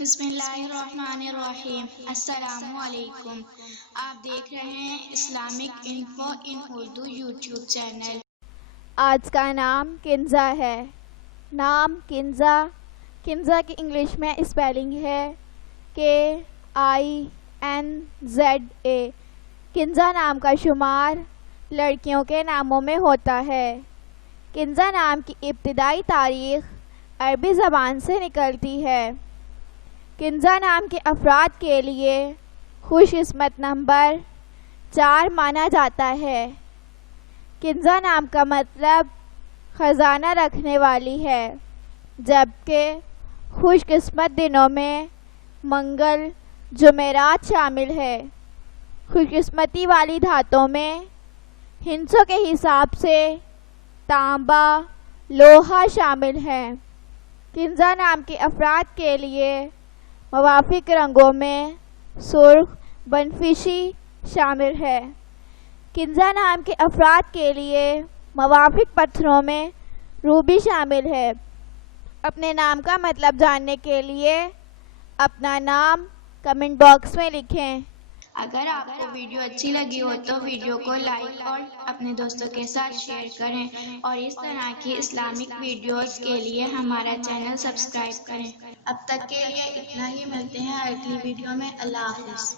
بسم اللہ الرحمن الرحیم۔ السلام علیکم۔ آپ دیکھ رہے ہیں اسلامک انفو ان اردو یوٹیوب چینل۔ آج کا نام کنزا ہے۔ نام کنزا کی انگلش میں اسپیلنگ ہے KINZA۔ کنزا نام کا شمار لڑکیوں کے ناموں میں ہوتا ہے۔ کنزا نام کی ابتدائی تاریخ عربی زبان سے نکلتی ہے۔ کنزا نام کے افراد کے لیے خوش قسمت نمبر 4 مانا جاتا ہے۔ کنزا نام کا مطلب خزانہ رکھنے والی ہے، جبکہ خوش قسمت دنوں میں منگل، جمعرات شامل ہے۔ خوش قسمتی والی دھاتوں میں ہندسوں کے حساب سے تانبا، لوہا شامل ہیں۔ کنزا نام کے افراد کے لیے موافق رنگوں میں سرخ، بنفشی شامل ہے۔ کنزا نام کے افراد کے لیے موافق پتھروں میں روبی شامل ہے۔ اپنے نام کا مطلب جاننے کے لیے اپنا نام کمنٹ باکس میں لکھیں۔ اگر آپ کو ویڈیو اچھی لگی ہو تو ویڈیو کو لائک اور اپنے دوستوں کے ساتھ شیئر کریں، اور اس طرح کی اسلامک ویڈیوز کے لیے ہمارا چینل سبسکرائب کریں۔ اب تک کے لیے اتنا ہی، ملتے ہیں اگلی ویڈیو میں۔ اللہ حافظ۔